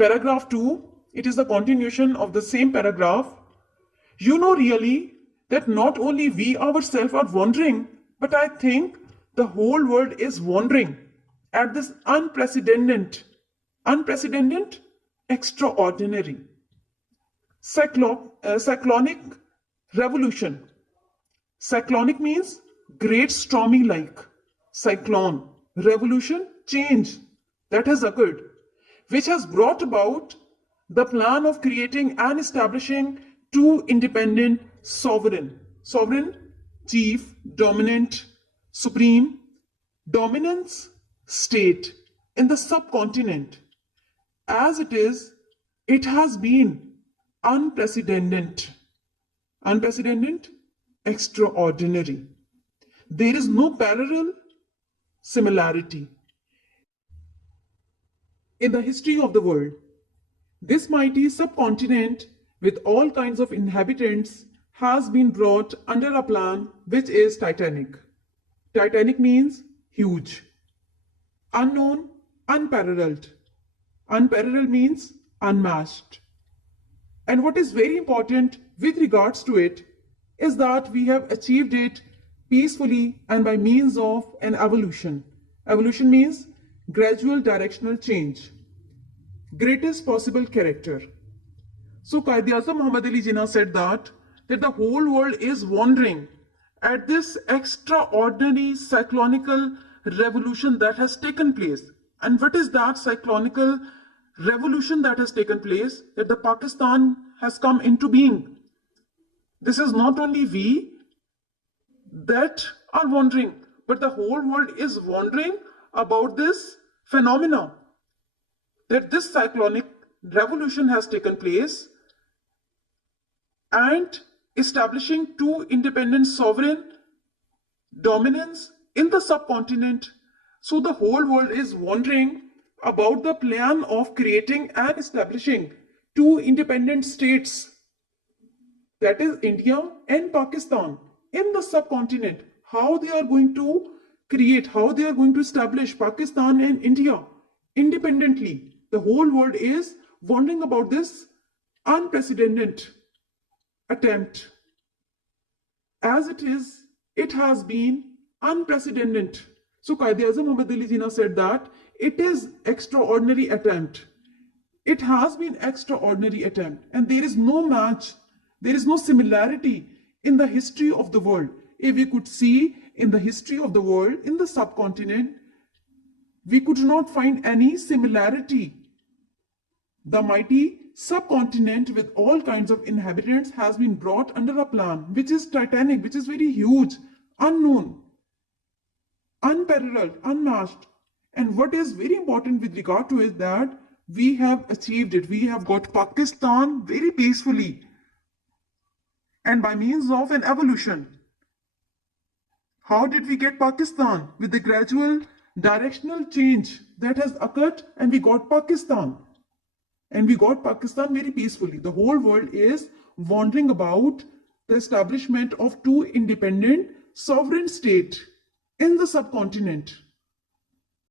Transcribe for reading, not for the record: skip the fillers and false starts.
Paragraph 2, it is the continuation of the same paragraph. You know really that not only we ourselves are wondering, but I think the whole world is wondering at this unprecedented, extraordinary, cyclonic revolution. Cyclonic means great stormy like. Cyclone, revolution, change that has occurred, which has brought about the plan of creating and establishing two independent sovereign, chief, dominant, supreme, dominance state in the subcontinent. As it is, it has been unprecedented, extraordinary. There is no parallel similarity in the history of the world. This mighty subcontinent with all kinds of inhabitants has been brought under a plan which is titanic. Titanic means huge, unknown, unparalleled. Unparalleled means unmatched. And what is very important with regards to it is that we have achieved it peacefully and by means of an evolution. Evolution means gradual directional change. Greatest possible character. So Quaid-e-Azam Muhammad Ali Jinnah said that the whole world is wondering at this extraordinary cyclonical revolution that has taken place. And what is that cyclonical revolution that has taken place? That the Pakistan has come into being. This is not only we that are wondering, but the whole world is wondering about this phenomena, that this cyclonic revolution has taken place and establishing two independent sovereign dominance in the subcontinent. So the whole world is wondering about the plan of creating and establishing two independent states, that is India and Pakistan, in the subcontinent. How they are going to create, how they are going to establish Pakistan and India independently. The whole world is wondering about this unprecedented attempt. As it is, it has been unprecedented. So Quaid-e-Azam Muhammad Ali Jinnah said that it is extraordinary attempt. It has been extraordinary attempt, and there is no match, there is no similarity in the history of the world. If we could see in the history of the world, in the subcontinent, we could not find any similarity. The mighty subcontinent with all kinds of inhabitants has been brought under a plan which is titanic, which is very huge, unknown, unparalleled, unmatched. And what is very important with regard to is that we have achieved it. We have got Pakistan very peacefully and by means of an evolution. How did we get Pakistan? With the gradual directional change that has occurred, and we got Pakistan. And we got Pakistan very peacefully. The whole world is wondering about the establishment of two independent sovereign states in the subcontinent.